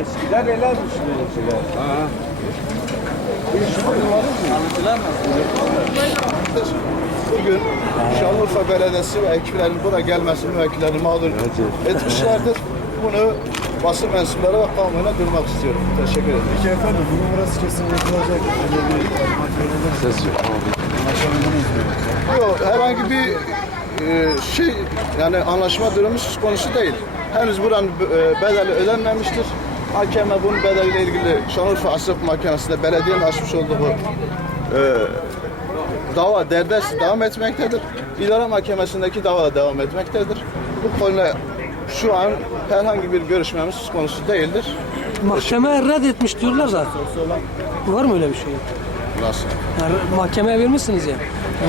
Eskiden elermiş böyle şeyler. Bugün Şanlıurfa Belediyesi ve ekiplerin buraya gelmesi müvekkillerini mağdur etmişlerdir. Bunu basın mensupları ve kamuoyuna duyurmak istiyorum. Teşekkür ederim. Peki efendim bunun burası kesin yapılacak. Ses yok. Yok herhangi bir e, şey yani anlaşma durumu söz konusu değil. Henüz buranın e, bedeli ödenmemiştir. Hakeme bunun bedeliyle ilgili Şanlıurfa Asraf Mahkemesi'nde belediyenin açmış olduğu e, dava derdest devam etmektedir. İdare Mahkemesi'ndeki dava da devam etmektedir. Bu konuda şu an herhangi bir görüşmemiz konusu değildir. Mahkeme reddetmiş diyorlar zaten. Var mı öyle bir şey? Nasıl? Yani mahkemeye vermişsiniz ya.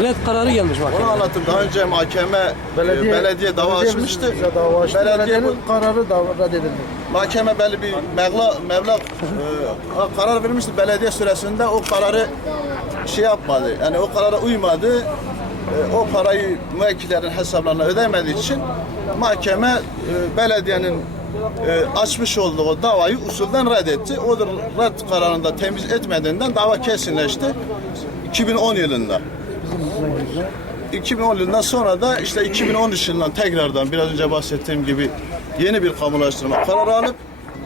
Red kararı gelmiş Onu mahkeme. anlattım. Daha önce mahkeme belediye, belediye dava açmıştı. Dava açtı. Belediye bu, Belediyenin kararı da reddedildi. Mahkeme belli bir meblağ, meblağ e, karar vermişti belediye süresinde o kararı şey yapmadı. Yani o karara uymadı. E, o parayı müvekkillerin hesaplarına ödemediği için mahkeme e, belediyenin e, açmış olduğu davayı usulden reddetti. O da red kararında temiz etmediğinden dava kesinleşti. 2010 yılında. 2010 yılından sonra da işte 2013 yılından tekrardan biraz önce bahsettiğim gibi yeni bir kamulaştırma kararı alıp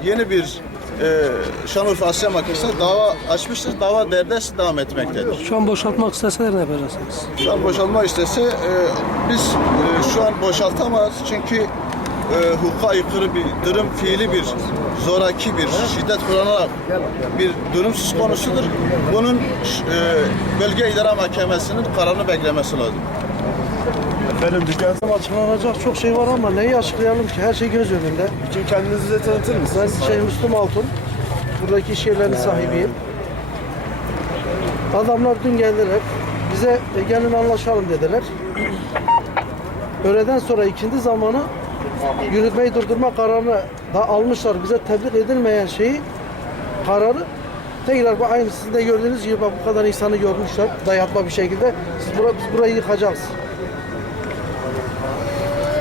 yeni bir e, Şanlıurfa Asya Mahkemesi'ne dava açmıştır. Dava derdest devam etmektedir. Şu an boşaltmak isteseler ne yapacaksınız? Şu an boşalma istese e, biz e, şu an boşaltamayız çünkü e, hukuka aykırı bir durum, fiili bir zoraki bir şiddet kullanarak bir durum söz konusudur. Bunun e, bölge idare mahkemesinin kararını beklemesi lazım. Efendim dükkan Açıklanacak çok şey var ama neyi açıklayalım ki? Her şey göz önünde. için kendinizi de tanıtır mısınız? Ben şey Müslüm Altun. Buradaki iş yerlerinin sahibiyim. Adamlar dün geldiler. Bize "E, gelin anlaşalım dediler. Öğleden sonra ikindi zamanı yürütmeyi durdurma kararını da almışlar. Bize tebliğ edilmeyen şeyi kararı tekrar bu aynı sizin de gördüğünüz gibi bak bu kadar insanı görmüşler dayatma bir şekilde. Siz bura, biz burayı yıkacağız.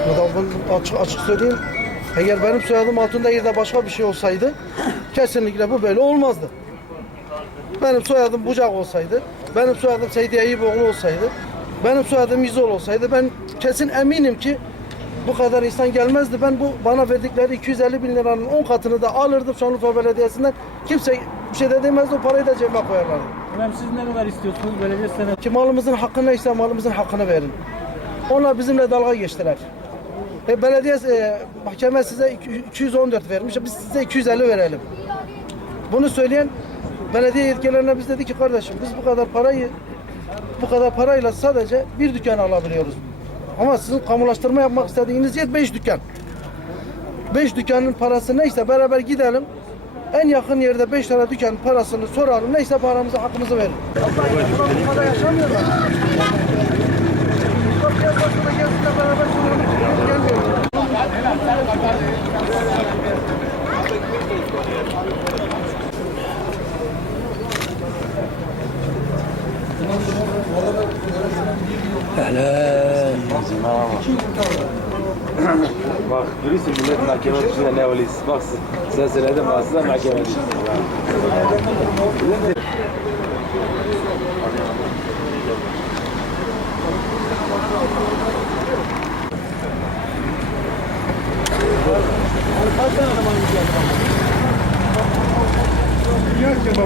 Bu da bunu açık açık söyleyeyim. Eğer benim soyadım altında yerde başka bir şey olsaydı kesinlikle bu böyle olmazdı. Benim soyadım Bucak olsaydı, benim soyadım Seydi Eyüboğlu olsaydı, benim soyadım İzol olsaydı ben kesin eminim ki bu kadar insan gelmezdi. Ben bu bana verdikleri 250 bin liranın 10 katını da alırdım Şanlıurfa Belediyesi'nden. Kimse bir şey de demezdi. O parayı da cebime koyarlardı. Efendim siz ne kadar istiyorsunuz? Belediye sene Ki malımızın hakkı neyse malımızın hakkını verin. Onlar bizimle dalga geçtiler. E, belediye e, mahkeme size iki- 214 vermiş. Biz size 250 verelim. Bunu söyleyen belediye yetkililerine biz dedi ki kardeşim biz bu kadar parayı bu kadar parayla sadece bir dükkan alabiliyoruz. Ama sizin kamulaştırma yapmak istediğiniz yer 5 dükkan. 5 dükkanın parası neyse beraber gidelim. En yakın yerde 5 tane dükkanın parasını soralım. Neyse paramızı hakkımızı verin. Allah bu kadar yaşamıyorlar. Kapıya başına gelsin de beraber soralım. Gelmiyor. Helal. Bak görüyorsun millet mahkeme dışında ne oluyor? Bak sen söyledin aslında mahkeme dışında.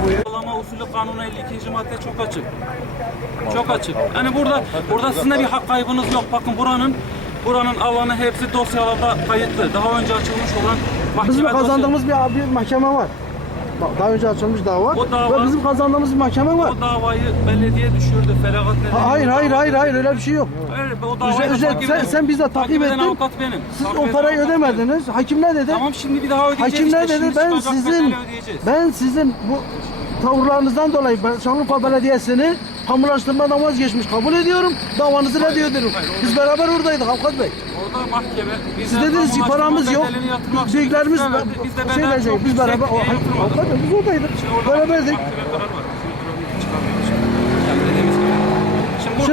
Uygulama usulü kanunu 52. madde çok açık. Çok açık. Yani burada burada sizin de bir hak kaybınız yok. Bakın buranın buranın alanı hepsi dosyalarda kayıtlı. Daha önce açılmış olan mahkeme Bizim dosyaları. kazandığımız bir, bir mahkeme var. Bak, daha önce açılmış dava. O dava- Ve bizim kazandığımız bir mahkeme var. O davayı belediye düşürdü. Feragat nedeniyle. Ha- Hayır hayır hayır hayır öyle bir şey yok. Hayır, o davayı Ücret- da ücret- takip sen, eden- sen bize takip eden ettin. avukat benim. Siz Takip o eden parayı avukat benim. ödemediniz. Hakim ne dedi? Tamam şimdi bir daha ödeyeceğiz. Hakim ne işte. dedi? Şimdi Ben çıkacak sizin ödeyeceğiz. ben sizin bu tavırlarınızdan dolayı ben Şanlıurfa Belediyesi'ni kamulaştırmadan vazgeçmiş kabul ediyorum. Davanızı reddediyorum. Biz beraber oradaydık avukat bey. Orada mahkeme bize Siz dediniz ki kamulaştırma paramız yok. bedelini yatırmak için Büyüklerimiz istiyor verdi. Biz de şey verecek. çok Biz yüksek beraber diye yatırmadık. avukat bey biz oradaydık. Orada Beraberdik. mahkeme karar var. Yani dediğimiz gibi.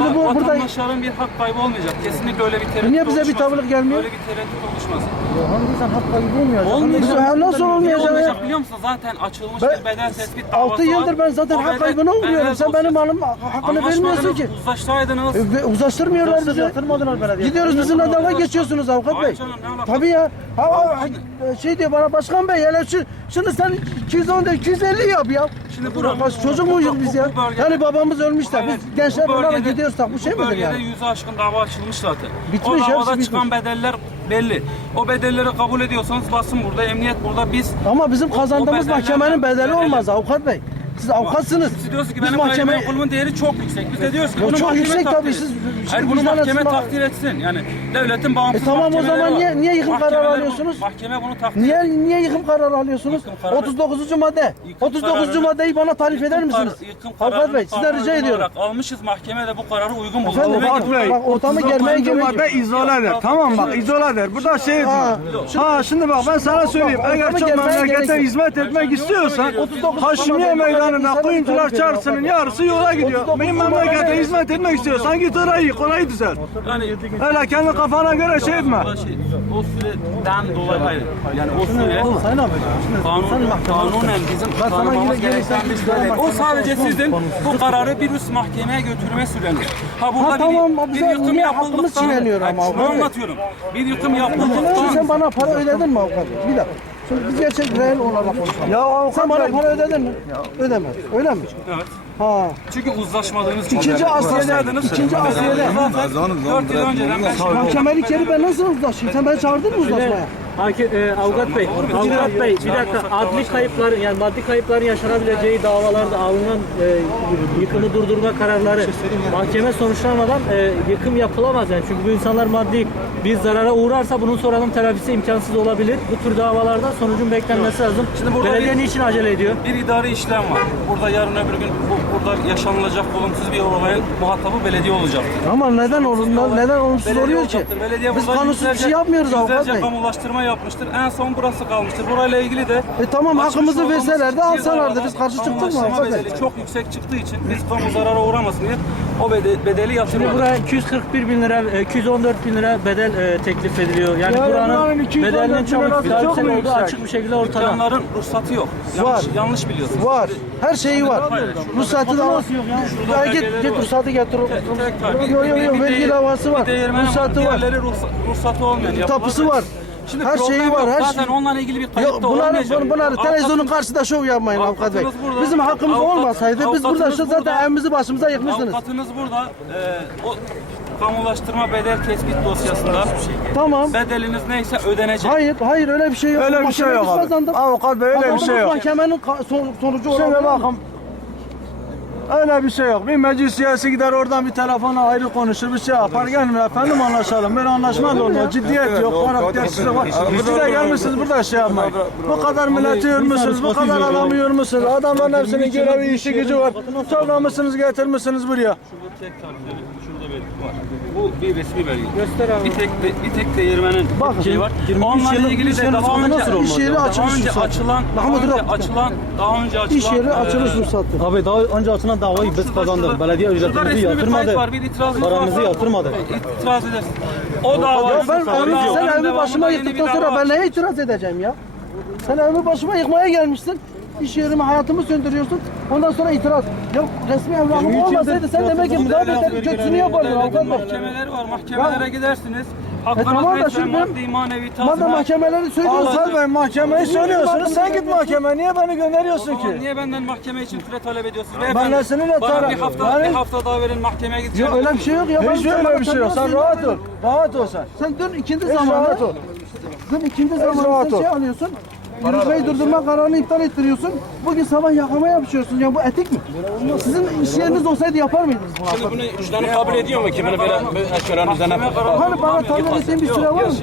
Şimdi bu burada vatandaşların bir hak kaybı olmayacak. Kesinlikle öyle bir tereddüt Niye bize bir oluşmasın. tavırlık gelmiyor? Öyle bir tereddüt oluşmasın. Hanımefendi hak kaybı olmayacak. Olmayacak. Ya nasıl Niye olmayacak ya? olmayacak biliyor musun? Zaten açılmış Ben- bir bedel tespit davası 6 yıldır ben zaten O hak kaybına uğruyorum. Sen benim malım hakkını vermiyorsun ki. Uzlaşsaydınız. E, ve uzlaştırmıyorlar bizi. Yatırmadılar belediye. Gidiyoruz bizimle dalga geçiyorsunuz avukat bey. Hayır canım, ne alakası? Tabii ya. Ha, ha, şey diyor bana başkan bey hele şu, şunu sen 210 değil 250 yap ya. Şimdi Bu buranın- baş- çocuk bu- muyuz bu- biz ya? bu bölgede- Yani babamız ölmüş de biz gençler bu bölgede- gidiyoruz da bu şey midir bölgede yani? yüzü aşkın dava açılmış zaten. Bitmiş, hepsi çıkan bitmiş. bedeller belli. O bedelleri kabul ediyorsanız basın burada, emniyet burada, biz... Ama bizim kazandığımız bedeller- mahkemenin bedeli- olmaz avukat bey. Siz avukatsınız. Siz diyorsunuz ki Biz benim mahkeme... gayrimenkulumun değeri çok yüksek. Biz de diyoruz ki Ya bunu çok mahkeme yüksek takdir tabii, etsin. siz- Hayır bunu bizden mahkeme etsin- takdir etsin. Yani devletin bağımsız E tamam, o mahkemeleri zaman var. niye- niye yıkım kararı Mahkemeler bu- alıyorsunuz? Mahkeme bunu takdir Niye niye yıkım kararı alıyorsunuz? Yıkım kararı- 39. madde. Yıkım 39. kararını- maddeyi bana tarif eder Yıkım misiniz? yıkım Avukat kararını bey sizden kanuna rica ediyorum. olarak Almışız mahkeme de bu kararı uygun buldu. Efendim Demek bak, ki- bak ortamı germeye gerek yok. Madde izoladır. Tamam bak izoladır. Burada şey Ha, şimdi bak ben sana söyleyeyim. Eğer çok germeye gerek memlekete yok. hizmet etmek istiyorsan 39 Haşmiye Sana kuyumcular çarşısının yarısı yola gidiyor. 39 Benim memlekete hizmet etmek istiyorsan git orayı yık, orayı düzelt. Yani Öyle kendi kafana göre şey etme. o şey, o süreden dolayı hayır. Yani o süre Sayın abi. kanun, kanunen bizim sana tanımamız yine gereken bir süre. O sadece sizin bu kararı bir üst mahkemeye götürme süreniz. Ha burada Ha, bir, tamam, bir bize yıkım niye hakkımız yapıldıktan... çiğneniyor Hayır, ama şunu anlatıyorum. Bir yıkım yapıldıktan... sen bana para ödedin mi avukat? Bir dakika. Şimdi biz gerçek reel olarak konuşalım. Ya avukat Sen bana bey- para ödedin mi? Ödemez. Öyle mi? Evet. Ha. Çünkü uzlaşmadığınız. İkinci Asya'da, ikinci Asya'da. Dört yıl önceden ben Mahkemelik yeri ben nasıl uzlaşayım? Sen beni çağırdın mı uzlaşmaya? Hakim, e, avukat bey, avukat bey bir dakika adli kayıpların yani maddi kayıpların yaşanabileceği davalarda alınan e, yıkımı durdurma kararları mahkeme sonuçlanmadan e, yıkım yapılamaz yani çünkü bu insanlar maddi bir zarara uğrarsa bunun sonradan telafisi imkansız olabilir. Bu tür davalarda sonucun beklenmesi lazım. Şimdi burada Belediye bir- niçin acele ediyor? Bir idari işlem var. Burada yarın öbür gün bu, burada yaşanılacak olumsuz bir olayın muhatabı belediye olacaktır. Ama neden olur? Neden olumsuz Belediye oluyor ki? Belediye Biz kanunsuz bir şey yapmıyoruz avukat bey. kamulaştırma yapmıştır. En son burası kalmıştır. Burayla ilgili de E tamam, açmış hakkımızı olduğumuz verselerdi, bir alsalardı. Biz karşı çıktık mı kamulaştırma bedeli çok yüksek çıktığı için biz kamu zarara uğramasın diye o bede- bedeli Şimdi yatırmadık. buraya 241 bin lira, e, 214 bin lira bedel e, teklif ediliyor. Yani, Yani buranın buranın 214 bedelinin bin çok lirası yüksek çok mu olduğu yüksek? açık bir şekilde ortada. Dükkanların ruhsatı yok. Yanlış, Var. yanlış biliyorsunuz. Var. Her şeyi var. Ruhsatı da var. Ya git belgeleri git var. ruhsatı getir. Tek tek Yok yok yok vergi lavası var. Değirmen Ruhsatı var. Diğerleri ruhsat, ruhsatı olmayan. yapılar Tapusu var. Şimdi Her şeyi var, yok. her Zaten şey- onunla ilgili bir kayıt da bunları, olmayacak. bunları, bunları televizyonun Avukatın- karşısında şov yapmayın avukat bey. Avukatınız burada. Bizim hakkımız Avukat- olmasaydı biz burada avukatınız şu zaten evimizi başımıza yıkmışsınız. Avukatınız burada. E, o kamulaştırma bedel tespit dosyasında Tamam. bedeliniz neyse ödenecek. Hayır, hayır öyle bir şey yok. Öyle bir şey Mahkeme yok biz abi. kazandık. Avukat bey öyle bir Kazandığımız şey yok. Mahkemenin ka- son- sonucu Şimdi olan bakın. Öyle bir şey yok. Bir meclis üyesi gider oradan bir telefona ayrı konuşur bir şey yapar. Gelin efendim anlaşalım. Böyle anlaşma da olmaz. Ciddiyet yok. Karaktersizlik var. Siz de gelmişsiniz burada şey yapmayın. Bu kadar milleti yormuşsunuz. Bu kadar adamı yormuşsunuz. Adamların hepsinin görevi işi gücü var. Toplamışsınız getirmişsiniz buraya. Tek tarifleri şurada belge var. Bu bir resmi belge. Göster abi. Bir tek de, bir tek değirmenin Bakın, şeyi var. 23 Onunla yılın ilgili de daha önce nasıl olmaz? İş yeri daha açılış önce ruhsatı. açılan, daha önce açılan, daha önce açılan İş yeri e, açılış ruhsatı. Abi daha önce açılan davayı biz kazandık. Belediye ücretimizi yatırmadı. Paramızı yatırmadı. İtiraz edersin. O dava. Ya ben abi sen evimi başıma yıktıktan sonra ben neye itiraz edeceğim ya? Sen evimi başıma yıkmaya gelmişsin. İş yerimi, hayatımı söndürüyorsun. Ondan sonra itiraz. Ya resmi evrakım olmasaydı sen demek ki müdahale kötüsünü yapardın avukat bey. Mahkemeleri var. Mahkemelere gidersiniz. E tamam Hakkınız da şimdi ben- maddi manevi Madem tazminat. mahkemeleri söylüyorsun. Avukat bey mahkemeyi söylüyorsunuz. Sen git mahkemeye. Niye beni gönderiyorsun Tamam, ki? niye benden mahkeme için süre talep ediyorsunuz? Ben Beyefendi, de seninle Bana taraf- bir hafta, Yani- bir hafta daha verin mahkemeye gideceğim. Ya öyle bir şey yok ya. Ben Hiç sen öyle bir şey yok. Sen rahat ol. Rahat ol sen. Sen dün ikindi Hiç zamanı. rahat ol. Dün ikindi zamanı rahat sen ol. şey alıyorsun. Yürütmeyi durdurma kararını iptal ettiriyorsun. Bugün sabah yakama yapışıyorsun. Ya bu etik mi? Sizin iş yeriniz olsaydı yapar mıydınız bunu? Bunu vicdanı kabul ediyor mu ki bunu böyle böyle eşyaların üzerine Hani bana talep ettiğin bir süre var mı?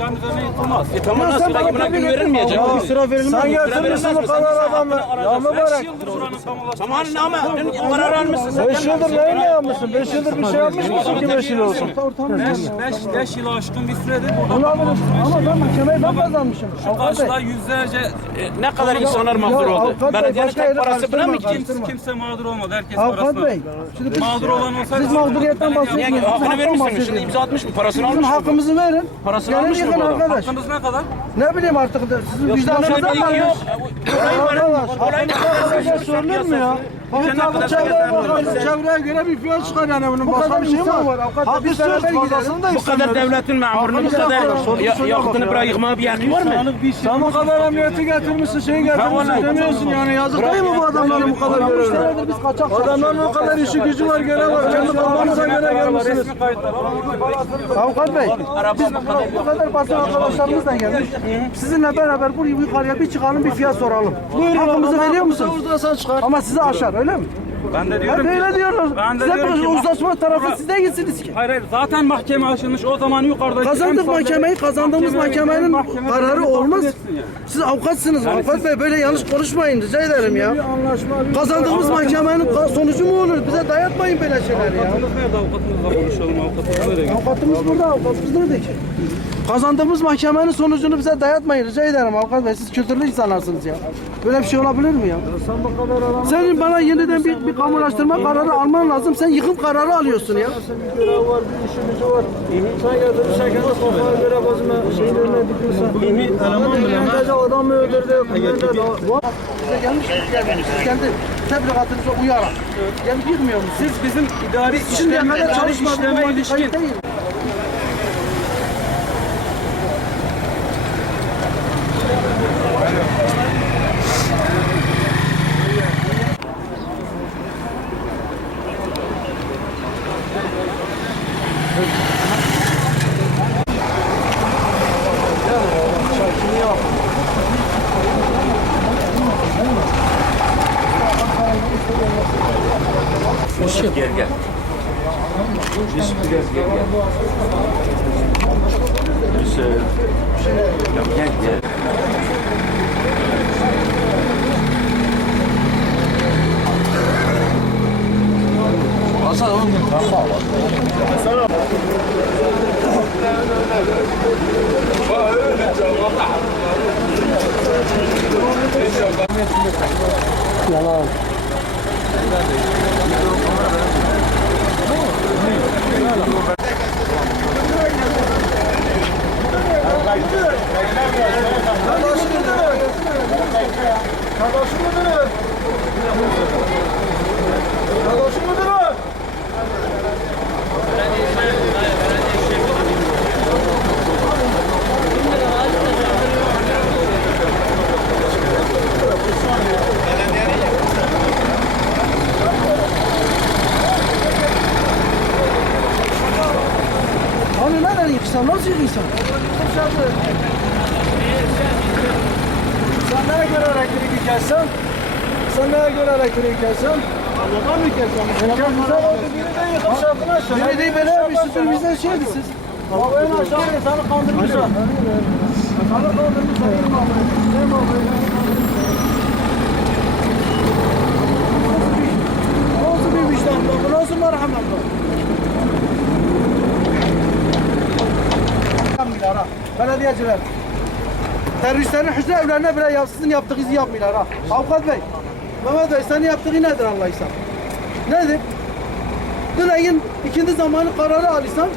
E tamam nasıl bana buna gün verilmeyecek? Bir sıra verilmez. Sen getirmişsin bu kadar adamı. Ya Beş mübarek. yıldır buranın kamulaştırma Tamam ama dün karar almışsın. 5 yıldır neyle yapmışsın? 5 yıldır bir şey yapmış mısın ki 5 yıl olsun? Beş, beş, beş yılı aşkın bir süredir burada Olabilir. Ama ben mahkemeyi ben kazanmışım. Şu karşıda yüzlerce e, ne kadar insanlar mağdur oldu. avukat bey, Belediyenin başka tek yere parası buna mı karıştırma, gitti? karıştırma. Kimse mağdur olmadı. Herkes Avukat parasını Bey, şimdi biz, Mağdur olan olsaydı siz mağduriyetten bahsediyorsunuz. Niye hakkını haktan vermiş mi? Şimdi imza atmış mı? Parasını Bizim almış mı? hakkımızı verin. Parasını Gelin almış mı yıkın bu adam? arkadaş. Hakkınız ne kadar? Ne bileyim artık da sizin vicdanınızda Şöyle bir iki yok. kalmış. Olay var. Arkadaş, Olay ne hakkında sorulur mu ya? Kadar Çevreye bakalım, çevreye göre bir fiyat çıkar yani bunun. Bu Başka bir şey mi var, Hakkı söz fazlasını da Bu kadar devletin memurunu bu kadar ya- yakıtını bırak yıkmaya bir yani var mı? Sen bu kadar emniyeti getirmişsin, şeyi getirmişsin demiyorsun yani. Yazık değil mi bu adamların bu kadar görevleri? Adamların o kadar işi gücü var, görev var. Kendi kafanıza göre gelmişsiniz. Avukat Bey, biz bu kadar basın arkadaşlarımızla geldik. Sizinle beraber buraya yukarıya bir çıkalım bir fiyat soralım. Hakkımızı veriyor çıkar. Ama sizi aşar öyle mi? Ben de diyorum ki... öyle diyorlar. Ben de Size diyorum ki- uzlaşma tarafı siz değilsiniz ki. Hayır hayır zaten mahkeme açılmış o zaman yukarıdaki... Kazandık mahkemeyi, kazandığımız mahkemenin mahkeme kararı olmaz. Siz avukatsınız. Avukat Bey böyle yanlış konuşmayın rica ederim ya. Kazandığımız mahkemenin ka- sonucu mu olur? Bize dayatmayın böyle şeyleri ya. Avukatınız nerede? Avukatınızla konuşalım. Avukatınız nereye gitti? Avukatımız burada, avukatımız nerede ki? Kazandığımız mahkemenin sonucunu bize dayatmayın rica ederim avukat bey. Siz kültürlü insanlarsınız ya. Böyle bir şey olabilir mi ya? Senin bana yeniden bir, bir kamulaştırma kararı alman lazım. Sen yıkım kararı alıyorsun ya. bir görev var, bir işi gücü var. Sen getirirsen kendi kafaya göre eleman mı öldürdü? Gelmiş kendi tebligatınıza uyarak. Gelip yıkmıyor musunuz? Siz bizim idari Şimdiye işlem, kadar idari işleme ilişkin değil. Gel gel. Biz biraz gel gel. Biz, e, ya gel gel. Hani yıkışsan? Nasıl yıkışsan? Sen neye göre elektrik yıkarsın? Sen neye göre elektrik yıkarsın? Allah'tan mı yıkarsın? Güzel oldu biri de yıkıp şartını aşağı. Beni değil böyle bir sütun bizden şeydi siz. En aşağı insanı kandırmış. Sana kandırmış. Sen Nasıl bir vicdan bu? Bu nasıl merhamet bu? Yapmıyorlar ha. Belediyeciler. Teröristlerin hücre evlerine bile yap, sizin yaptığınızı yapmıyorlar ha. Avukat Bey. Mehmet Bey senin yaptığın nedir Allah İhsan? Nedir? Ayın ikindi zamanı kararı alırsan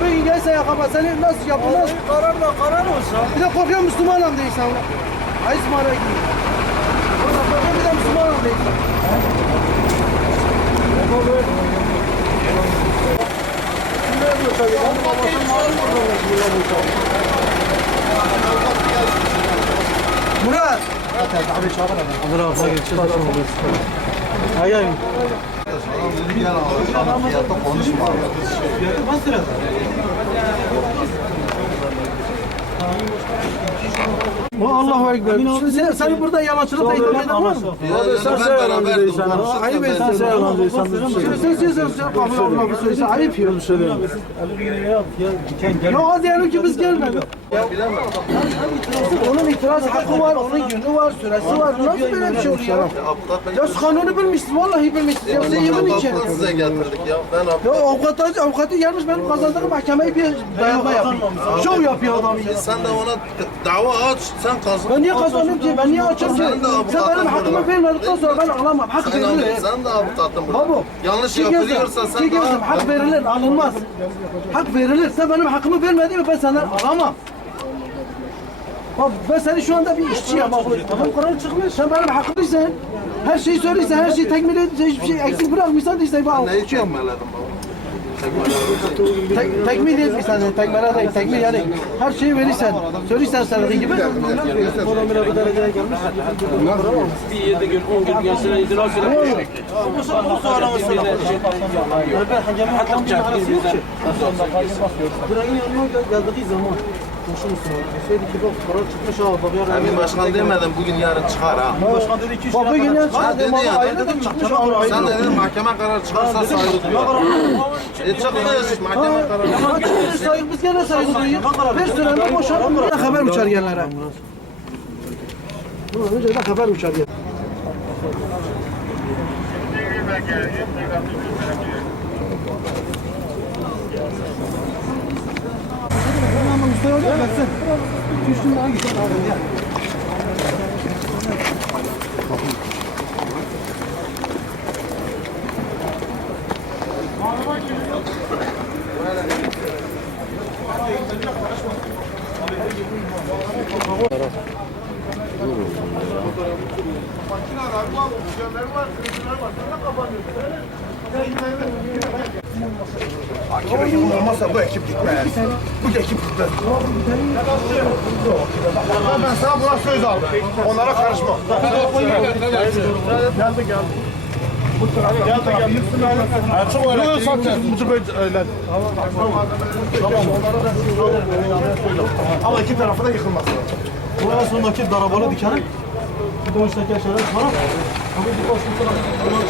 Bugün gelse yakama seni nasıl yapılmaz? Kararla karar olsa. Bir de korkuyor Müslümanım değilsen. Ay İsmail'e gidiyor. Bir de Müslümanım değilsen. Murat. Ay ay. Bu Allahu Ekber. Şimdi sen, seni burada yalancılıkla itham eden var mı? Sen sen yalancı değilsen. Ayıp Sen etsin. sen yalancı değilsen. Şimdi sen sen sen sen kahve alma bir söylese ayıp ya. Yok diyelim ki biz gelmedik. Onun itiraz hakkı var, onun günü var, süresi var. Nasıl böyle bir şey oluyor ya? Ya siz kanunu bilmişsiniz, vallahi bilmişsiniz. Ya size yemin için. size getirdik ya. Ben Ya avukat, avukatı gelmiş benim kazandığım mahkemeyi bir dayatma yapıyor. Şov yapıyor adam ya. sen de ona Dava aç, sen kazan. Ben niye kazanayım ki? Ben niye açayım ki? Sen de benim hakkımı vermedikten sonra ben alamam. Hak verilir. sen de avukatın burada. Babu. Yanlış yapılıyorsa sen gözüm, hak verilir, alınmaz. Hak verilir. Sen benim hakkımı vermedin mi ben senden alamam. Bak ben seni şu anda bir işçiyim. Bak tamam karar çıkmış. Sen benim hakkımıysan, her şeyi söylüyorsan, her şeyi tekmil ediyorsan, hiçbir şey eksik bırakmışsan işte ben Neyi hukukçuyum. çekmeledin baba? Tek, tekmil etmişsen, tekmele değil, tekmil yani her şeyi verirsen, söylürsen söylediğin gibi. Bir yedi gün, on gün gelsene itiraz edelim. Buranın yanına gel- geldiği zaman konuşmuşsun. Söyledi ki bak karar çıkmış ha bak yarın. Emin başkan demedim bugün yarın çıkar ha. Başkan dedi ki Bak bugün ya Ha dedi ya. dedim çıkmış ama Sen de dedin mahkeme kararı çıkarsa saygı duyuyor. E çıkmıyorsun mahkeme kararı. Saygı biz gene saygı duyuyoruz. Bir. Bir de haber uçar yerlere. Önce de haber uçar yerlere. Tamam usta hocam baksın. Düştüm daha güzel abi gel. Makineler var, var, var, var. Sen de kapanıyorsun. Olmazsa bu ekip gitmez. Bu ekip gitmez. Ben sana buna söz aldım. Onlara karışma. Geldi geldi. Geldi geldi. Açık öyle. Yok satıyorsun. Bu öyle. Tamam. Ama iki tarafı da yıkılmasın. Buraya sondaki darabalı dikelim. Bir de o üstteki aşağıya çıkaralım. Ama bir başka taraf. Onlar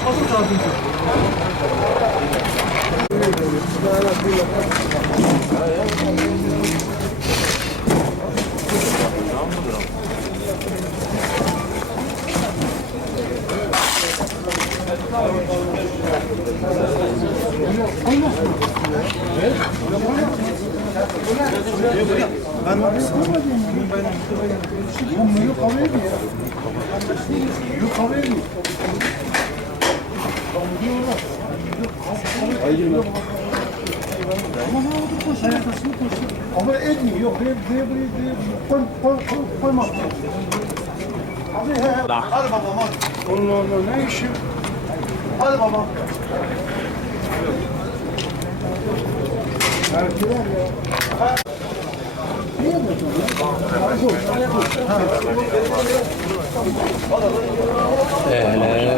çıkarsın çarpın. Ama etmiyor. Yok. Buraya buraya buraya koy koy koy koyma. Abi he. Hadi babam hadi. Allah Allah ne işi? Hadi babam. 哎嘞！